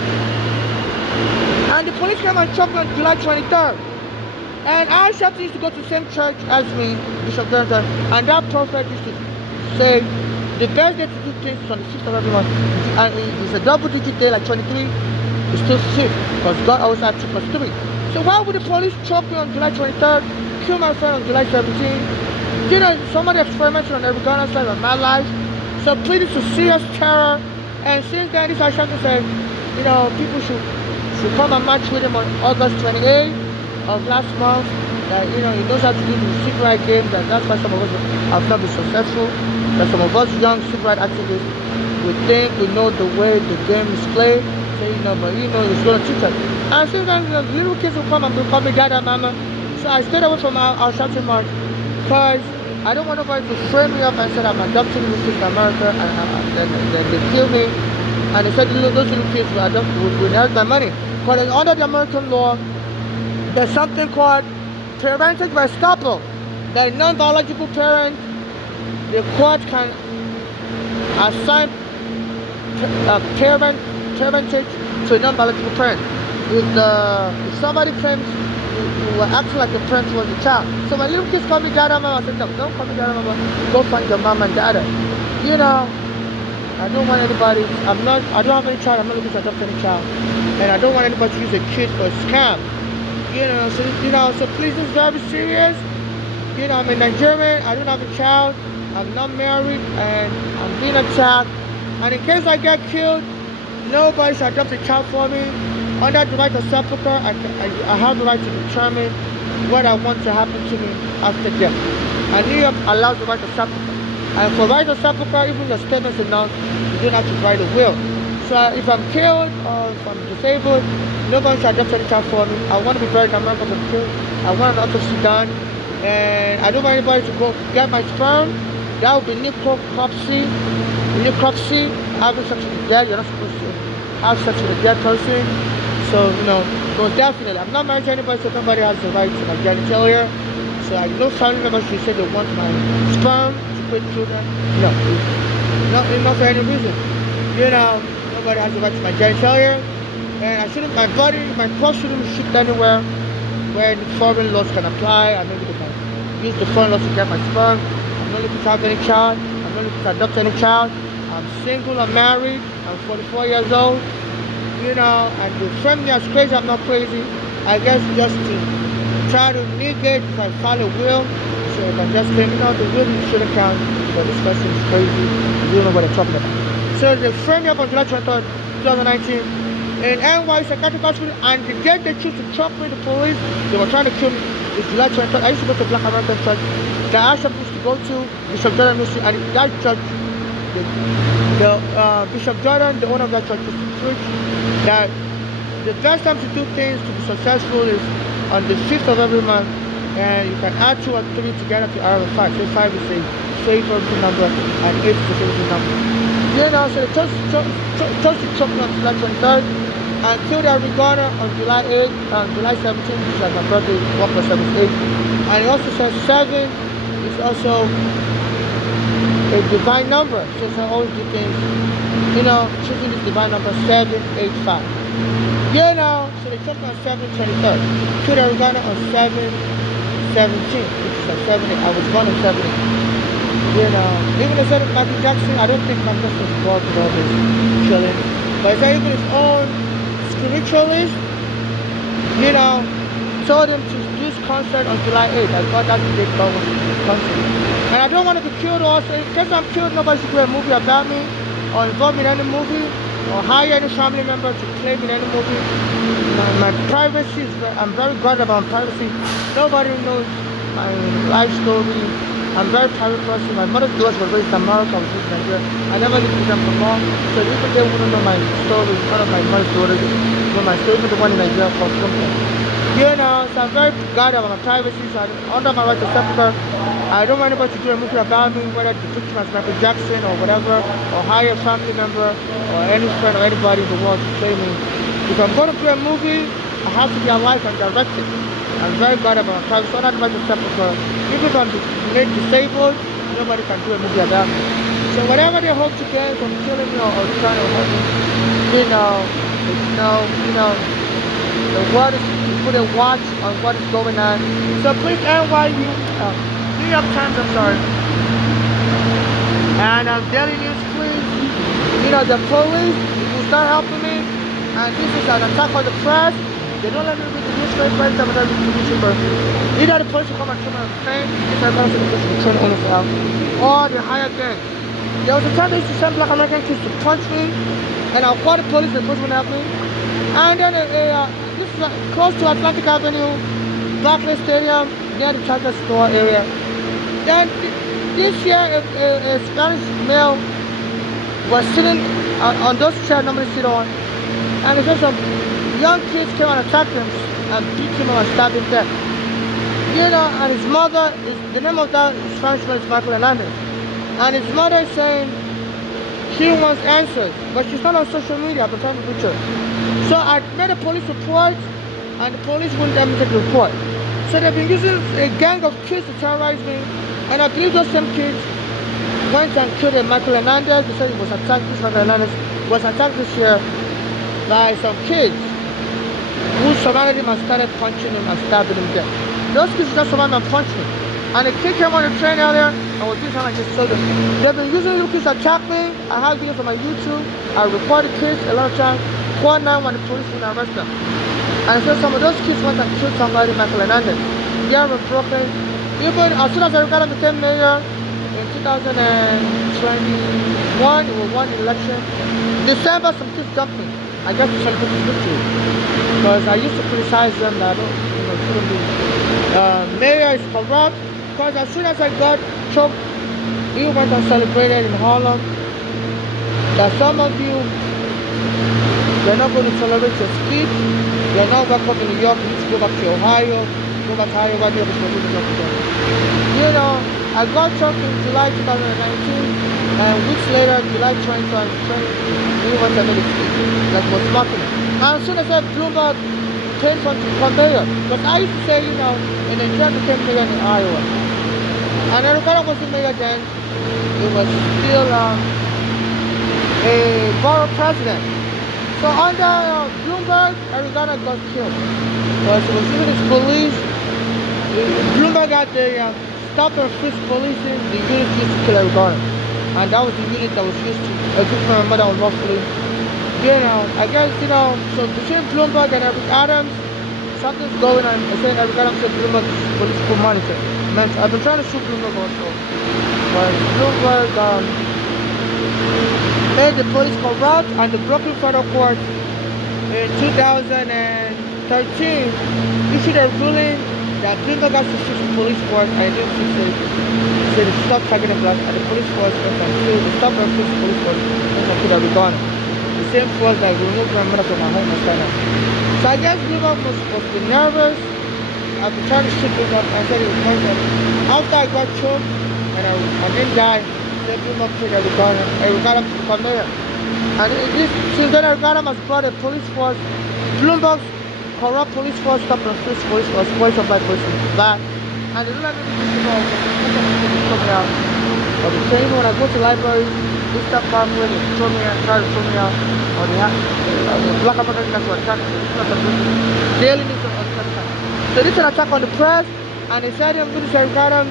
And the police came and chopped me on July 23rd. And I used to go to the same church as me, Bishop Gerson, and that prophet used to say the best day to do things is on the 6th of every month. And it's a double digit day like 23. It's still 6 because God always had 2 plus 3. So why would the police chop me on July 23rd, kill my friend on July 17th? Somebody experimented on every gun side of my life. So please, it's a serious terror. And since then, this I shall say, people should come and march with him on August 28th of last month. That he knows how to do the civil rights game. That's why some of us have not been successful. That some of us young civil rights activists, we think we know the way the game is played. So, but he's going to teach us. And since then, the little kids will come and will call me Dada Mama. So I stayed away from our shouting march because I don't want nobody to frame me up and say I'm adopting little kids in America and then they kill me. And they said those little kids will inherit my money. Because under the American law, there's something called parentage by estoppel. That non-biological parent, the court can assign parentage to a non-biological parent. If somebody claims you were acting like a parent towards the child. So when little kids call me Dada Mama, I said, no, don't call me Dada Mama. Go find your mom and dada. I don't want anybody, I don't have any child, I'm not looking to adopt any child. And I don't want anybody to use a kid for a scam. So please, this is very serious. I'm a Nigerian, I don't have a child, I'm not married, and I'm being attacked. And in case I get killed, nobody should adopt a child for me. Under the right of sepulchre, I have the right to determine what I want to happen to me after death. And New York allows the right of sepulture. And for right of sepulture, even your statements enough, you don't have to write a will. So if I'm killed or if I'm disabled, nobody shall adopt any child for me. I want to be buried in America if I'm killed. I want an autopsy done. And I don't want anybody to go get my sperm. That would be necropsy. Necropsy, having sex with the dead. You're not supposed to have sex with a dead person. So, most definitely. I'm not married to anybody, so nobody has the right to my genitalia. So I know family members who say they want my sperm to create children. No. Not for any reason. Nobody has the right to my genitalia. And my cross shouldn't be shipped anywhere where the foreign laws can apply. I maybe they can use the foreign laws to get my sperm. I'm not looking to have any child. I'm not looking to adopt any child. I'm single, I'm married, I'm 44 years old. And they frame me as crazy. I'm not crazy. I guess just to try to negate if I file a will, so I can just claim, the will shouldn't count because this person is crazy. You don't know what they're talking about. So they framed me up on July 23rd, 2019 in NY Psychiatric Hospital, and the day they choose to chop me, the police, they were trying to kill me. It's July 23rd. I used to go to Black American Church that I supposed to go to, Bishop Jordan Ministry, and that church, Bishop Jordan, the owner of that church, used to preach that the best time to do things to be successful is on the 5th of every month, and you can add 2 or 3 together to arrive at 5. So 5 is a favorable number, and 8 is a favorable number. So the church choked me on July 23rd, and killed Eric Garner on July 8th, and July 17th, which is like my birthday, 1 plus 7 is 8. And he also says 7 is also a divine number. So I always do things, choosing this divine number 785. So they took me on 7/23rd. Killed Eric Garner on 7/17, which is like 7. I was born on 7. Even the son of Michael Jackson, I don't think Michael Jackson was involved with all this killing. But it's even his own spiritualist, told him to do this concert on July 8th. I thought that's the big concert. And I don't want to be killed also. In case I'm killed, nobody should do a movie about me or involve me in any movie or hire any family member to play me in any movie. My privacy I'm very guarded about my privacy. Nobody knows my life story. I'm a very private person. My mother's daughters were raised in America, I was raised in Nigeria. I never lived with them for long. So even they wouldn't know my story. One of my mother's daughters know my story, even the one in Nigeria for something. So I'm very guarded about my privacy. So under my right to sepulture, I don't want anybody to do a movie about me, whether the victim as Michael Jackson or whatever, or hire a family member or any friend or anybody in the world to play me. If I'm going to do a movie, I have to be alive and directed. I'm very guarded about my privacy. So I'm not to sepulture. Even if I'm made disabled, nobody can do a movie about me. So whatever they hope to get from killing me or trying to hurt me, the world is to put a watch on what is going on. So please, NYU, New York Times, I'm sorry, and Daily News, please. The police is not helping me, and this is an attack on the press. They don't let me read the newspaper every time I read the newspaper. Either the police will come and kill me on the train, if I come to the police will turn on NFL, or they hire gang. There was a time they used to send Black American kids to punch me, and I'll call the police and the police won't help me. And then this is close to Atlantic Avenue, Barclays Stadium, near the Charter Store area. Then this year, a Spanish male was sitting on those chairs normally sit on, and there's some young kids came and attacked him and beat him and stabbed him dead. And his mother, the name of that Spanish man is Michael Hernandez. And his mother is saying she wants answers, but she's not on social media, I've been trying to reach her. So I made a police report, and the police wouldn't let me take the report. So they've been using a gang of kids to terrorize me, and I believe those same kids went and killed Michael Hernandez. They said he was attacked, this Michael Hernandez was attacked this year by some kids who surrounded him and started punching him and stabbing him dead. Those kids just surrounded him and punched him. And a kid came on the train earlier and was doing something like this. So they've been using little kids to attack me. I have videos on my YouTube. I recorded kids a lot of times. Call 9 when the police would arrest them. And so some of those kids went and killed somebody, Michael Hernandez. Here in Brooklyn. Even as soon as I became mayor in 2021, we won the election. December, some kids jumped me. I guess to celebrate the victory. Because I used to criticize them that I don't, it shouldn't be. Mayor is corrupt because as soon as I got choked, he went and celebrated in Harlem. That some of you, you're not going to celebrate your speech. You're not welcome in New York. You need to go back to Ohio. Go back to Ohio. Why do you have to You know, I got choked in July 2019. And weeks later, July 2020, he went to make a speech that was mocking it. And as soon as I Bloomberg came from mayor, but I used to say, you know, in the Trump became mayor in Iowa. And Arizona was the mayor then. It was still a borough president. So under Bloomberg, Arizona got killed. Because it was even his police. Bloomberg got the stop and frisk policing, the unit used to kill Arizona. And that was the unit that was used to equip my mother unlawfully. You know, I guess, you know, so between Bloomberg and Eric Adams, something's going on. I said Eric Adams said Bloomberg political monitor. I've been trying to sue Bloomberg also. But Bloomberg made the police corrupt, and the Brooklyn Federal Court in 2013 issued a ruling that Bloomberg has to fix the police force, and it didn't fix it. So they stopped targeting blacks, and the police force went and killed. They stopped and fixed the police force went and killed Arizona. The same force that removed my mother from my home in China. So I guess Bloomberg was nervous. I've been trying to shoot Bloomberg. I said it was nonsense. After I got choked and I didn't die, then Bloomberg took Arizona to become mayor. And since then Arizona has brought a police force. Bloomberg's corrupt police force, stop and frisk police force, voice of my police back. And they don't let me do this coming out. Or the same when I go to library, they stop back when they throw me out, try to throw me out. Or they have black American, that's what attack. Daily news of attack. So this is an attack on the press, and they said I'm going to say Ricardo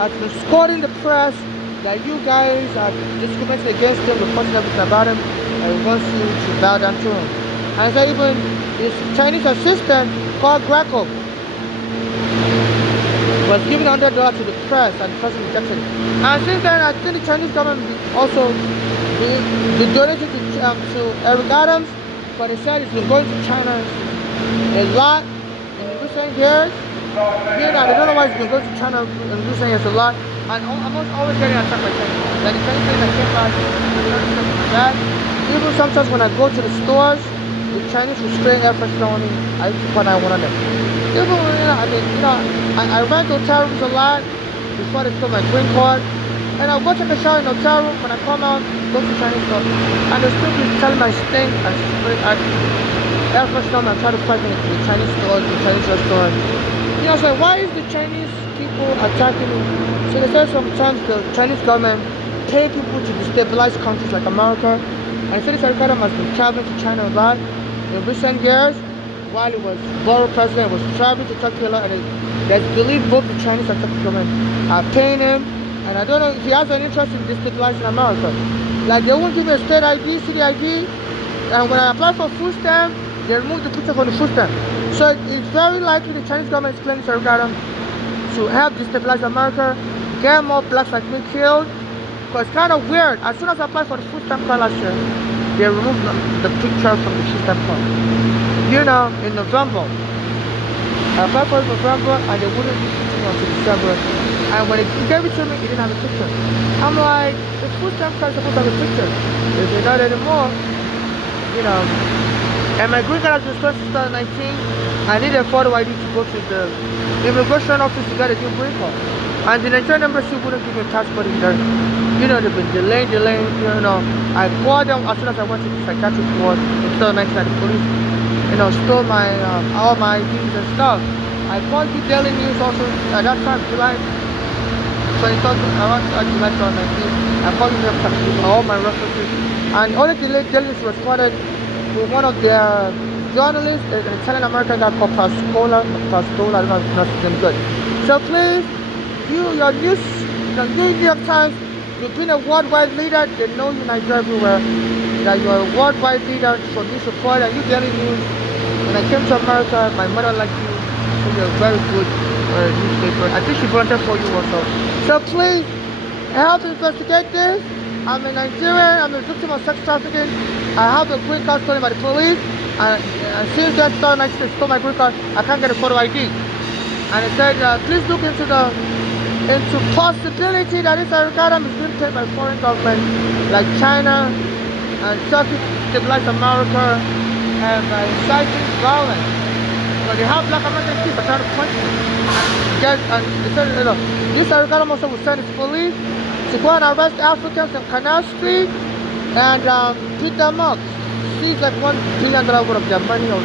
has been scolding the press that you guys are discriminating against him, reporting everything about him, and he wants you to bow down to him. And so even his Chinese assistant called Greco was giving $100 to the press, and the press rejected it. And since then, I think the Chinese government also been donating to Eric Adams, but they said he's been going to China a lot in recent years. You know, they don't know why he's been going to China in recent years a lot. And I'm always getting attacked by China. Like the Chinese thing that came back, that even sometimes when I go to the stores, the Chinese were spraying air freshener on me. I used to put out one of them. Even when, I went to hotel rooms a lot before they stole my green card. And I'll go take a shower in the hotel room. When I come out, go to Chinese store. And they're still telling my stink and spray air freshener and try to fight me in the Chinese stores, the Chinese restaurant. You know, so why is the Chinese people attacking me? So they say sometimes the Chinese government pay people to destabilize countries like America. And Felix Ricardo has been traveling to China a lot in recent years. While he was borough president, he was traveling to Turkey a lot, and they believe both the Chinese and Turkish government are paying him. And I don't know if he has an interest in destabilizing America. Like they won't give me a state ID, city ID, and when I apply for food stamp, they remove the picture from the food stamp. So it's very likely the Chinese government is claiming Ricardo to help destabilize America, get more blacks like me killed. Because it's kind of weird. As soon as I applied for the food stamp card last year, they removed the picture from the food stamp card. You know, in November, I applied for it in November, and they wouldn't give it to me until December. And when they gave it to me, it didn't have a picture. I'm like, the food stamp card is supposed to have a picture. If they're not anymore, you know. And my green card has been stolen since 2019. I need a photo ID to go to the immigration office to get a new green card. And the Nigerian embassy wouldn't give me a passport either. You know, they've been delaying, you know. I called them as soon as I went to the psychiatric ward in 2019 and the police, you know, stole my, all my IDs and stuff. I called the Daily News also at that time, July 23rd, around July 2019. I called them all my references. And only the Daily News responded with one of their journalists, an Italian American guy called Pastola, I don't know if it's not good. So please, your news, the New York Times, you've been a worldwide leader. They know you Nigeria everywhere. That you're a worldwide leader for this report, and you Daily News. When I came to America, my mother liked you. So you're a very good newspaper. I think she volunteered for you also. So please help investigate this. I'm a Nigerian. I'm a victim of sex trafficking. I have a green card stolen by the police. And And since then, 2019, they stole my green card. I can't get a photo ID. And it said, please look into possibility that this Eric Adams is being paid by foreign government like China and Turkey to stabilize America and by inciting violence. So they have black American people trying to punch me. And they said, this Eric Adams also will send his police to go and arrest Africans in Canal Street and beat them up. Seize like $1 billion worth of their money and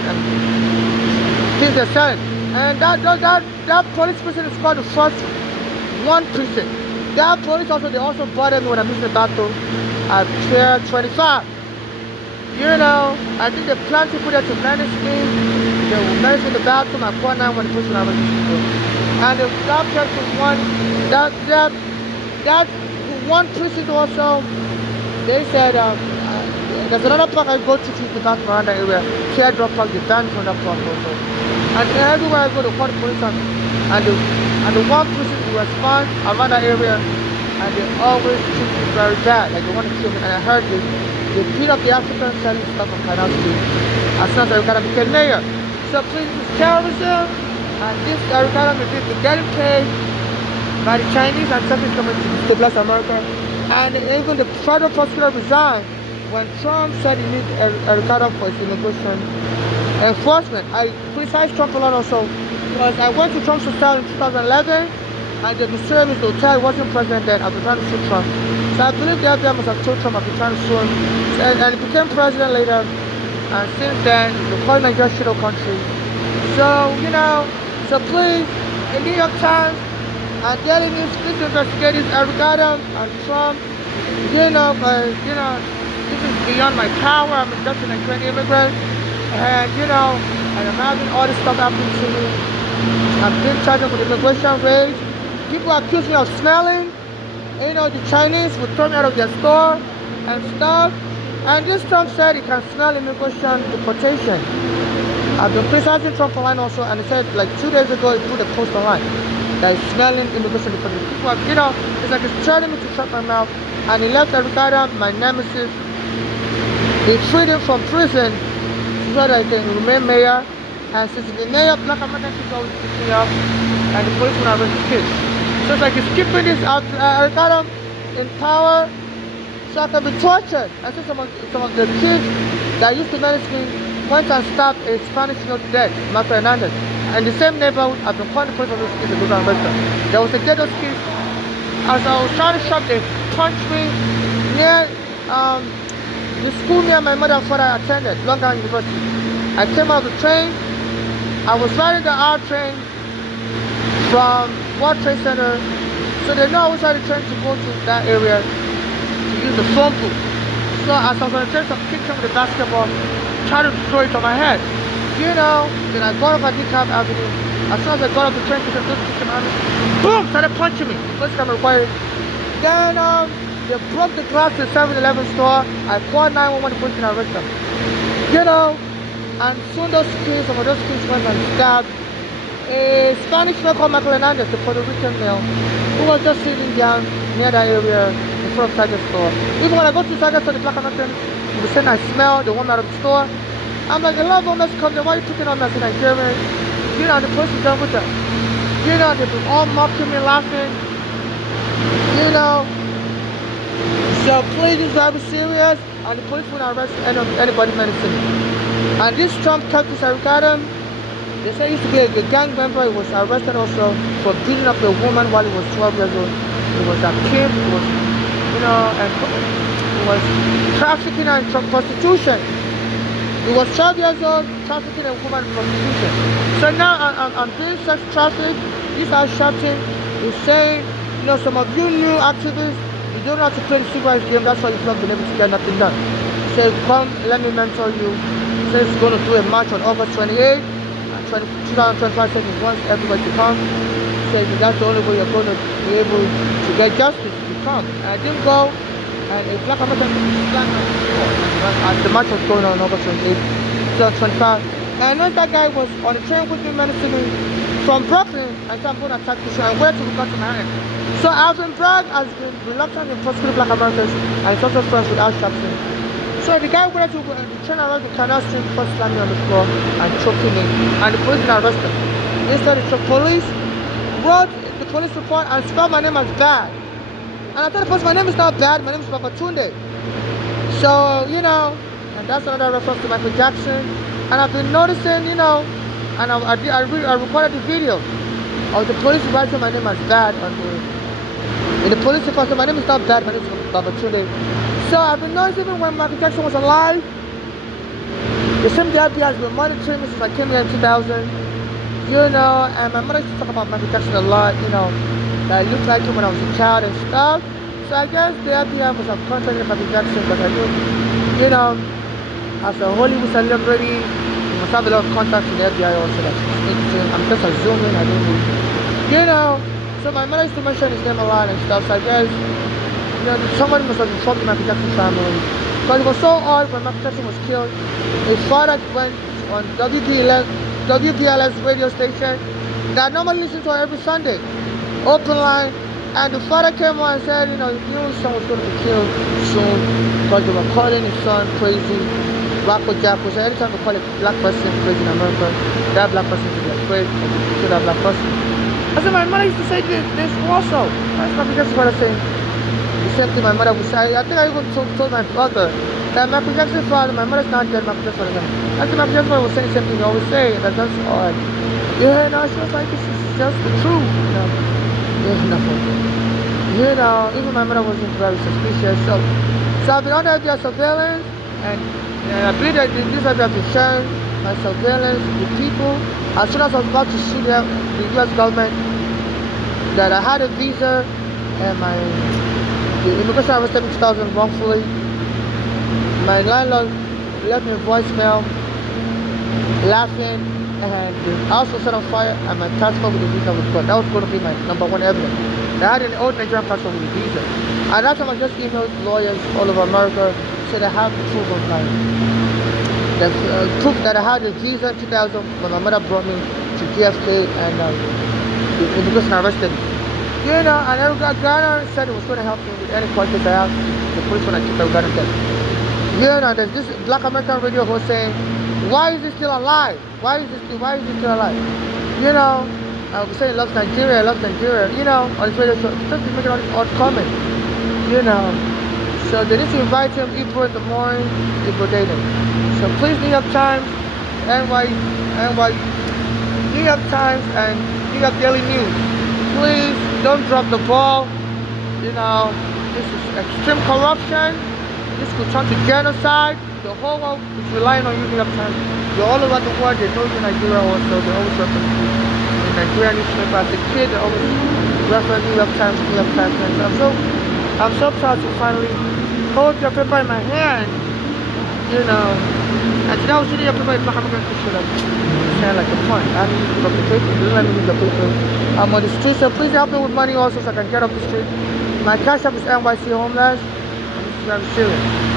things they're selling. And that police person is called the first one precinct. That police also, they also bothered me when I'm using the bathroom at Pier 25. I think they plan to put it to menace me. They will menace me in the bathroom at quarter 9 when the person I was using to. And that person one, that one precinct also, they said, there's another park I go to the bathroom around that area. Teardrop Park, they banned from that park also. And everywhere I go, they call the police on me. And the one person who responds around that area, and they always treat me very bad, like they want to kill me. And I heard they beat up the Africans selling stuff on Canal Street as soon as Eric became mayor. So please, this is terrorism, and this Eric is getting paid by the Chinese and Turkish government to stabilize America. And even the federal prosecutor resigned when Trump said he needs Eric for his immigration enforcement. I criticized Trump a lot also because I went to Trump's hotel in 2011 and the mysterious hotel wasn't president then. I've been trying to sue Trump. So I believe the FBI must have told Trump I've been trying to sue him. And he became president later. And since then, he's calling Nigeria shit country. So, so please, the New York Times and Daily News, please investigate this Eric Adams and Trump. This is beyond my power. I'm just a Nigerian immigrant. And, and I'm having all this stuff happening to me. I'm being charged with immigration raids. People accuse me of smelling. The Chinese would throw me out of their store and stuff. And this Trump said he can smell immigration deportation. I've been criticizing Trump online also, and he said like 2 days ago he put a post online that he's smelling immigration deportation. People it's like he's telling me to shut my mouth. And he left Eric Adams, my nemesis. He freed him from prison so that I can remain mayor. And since the mayor, black American people always pick me up, and the police will arrest his kids. So it's like he's keeping this Eric Adams in power so I can be tortured. I think some of the kids that used to menace me went and stabbed a Spanish to death, Marco Hernandez. And the same neighborhood, I've been calling the police on those kids to go and arrest them. There was a ghetto kid. As I was trying to shop, they punched me near the school me and my mother and father attended, Long Island University. I came out of the train. I was riding the R train from World Trade Center. So they know I was riding the train to go to that area to use the phone booth. So as I was on the train, some kid came with a basketball, tried to throw it on my head. Then I got off at DeKalb Avenue. As soon as I got off the train, those kids came at me. Boom! Started punching me. The police came required. Then they broke the glass to the 7-Eleven store. I called 911 to police and arrest them. And soon some of those kids went and stabbed a Spanish man called Michael Hernandez, the Puerto Rican male, who was just sitting down near that area in front of Target store. Even when I go to Target store, the black American will say I smell the woman out of the store. I'm like, a lot of women come there, why are you picking on me as a Nigerian? The police is done with them. They've been all mocking me, laughing. So please, this is very serious, and the police won't arrest anybody menacing me. And this Trump kept this Eric Adams. They say he used to be a gang member. He was arrested also for beating up a woman while he was 12 years old. He was a kid. He was, and he was trafficking and prostitution. He was 12 years old, trafficking a woman in prostitution. So now I'm doing sex traffic. This is shouting. He's saying, some of you new activists, you don't know how to play the civil rights game. That's why you've not been able to get nothing done. So come, let me mentor you. He says he's going to do a march on August 28th. 2025 says he wants everybody to come. He says that's the only way you're going to be able to get justice to come. And I didn't go, and a black American and the march was going on August 28th, 2025. And when that guy was on the train with me, menacing me from Brooklyn, I said I'm going to attack the show and where to go to Manhattan. So Alvin Bragg has been reluctant in prosecuting black Americans, and he's also friends with Al Sharpton. So the guy went to turn around the canal street, first slamming on the floor and choking me. And the police didn't arrest him. Instead, the police wrote the police report and spelled my name as Bad. And I told the police my name is not Bad, my name is Babatunde. So, and that's another reference to Michael Jackson. And I've been noticing, and I recorded the video of the police writing my name as Bad in the police report. So my name is not Bad, my name is Babatunde. So I've been noticing even when Michael Jackson was alive, the same day FBI has been monitoring me since I came here in 2000, and my mother used to talk about Michael Jackson a lot, that I looked like him when I was a child and stuff. So I guess the FBI must have contacted Michael Jackson, but I knew, as a Hollywood celebrity, you must have a lot of contacts with the FBI also. That's interesting. I'm just assuming, I don't know. So my mother used to mention his name a lot and stuff, so I guess, somebody must have informed the Michael Jackson family. Because it was so odd when Michael Jackson was killed. His father went on WBLS radio station that I normally listen to every Sunday, open line, and the father came on and said, his son was going to be killed soon because they were calling his son crazy, Wacko Jacko. So anytime they call a black person crazy in America, that black person is afraid to kill that black person. I said, my mother used to say this also. That's Michael Jackson's father saying the same thing my mother would say. I think I even told my brother that Michael Jackson's father, my mother's not dead, Michael Jackson's father. I think Michael Jackson's father was saying the same thing he always say, that's odd. She was like, this is just the truth, even my mother wasn't very suspicious. So I've been under FBI surveillance, and I believe that this FBI have been sharing my surveillance with people. As soon as I was about to sue the US government, that I had a visa, and the immigration arrested me in 2000 wrongfully. My landlord left me a voicemail, laughing, and the house was set on fire, and my passport with the visa was gone. That was going to be my number one evidence. I had an old Nigerian passport with a visa. At that time, I just emailed lawyers all over America, said I have proof of the proof that I had a visa in 2000 when my mother brought me to JFK, and the immigration arrested me. And Eric Garner said it was going to help me with any questions I have. The police when I took Eric Garner dead. There's this Black American radio host saying, why is he still alive? Why is he still alive? I was saying loves Nigeria, on his radio show. Just making all these odd comments. So they need to invite him April in the morning, April dating. So please, New York Times, New York Times and New York Daily News, please don't drop the ball. This is extreme corruption. This could turn to genocide. The whole world is relying on you, New York Times. You're all over the world. They know you in Nigeria also. They always reference you in Nigerian newspaper. As a kid, they always reference New York Times. So I'm so proud to finally hold your paper in my hand. And today I was reading your paper in Black American Christian, sound like a fun. I need to the paper. You don't let me read the paper. I'm on the street, so please help me with money also so I can get off the street. My cash app is NYC Homeless. This is very serious.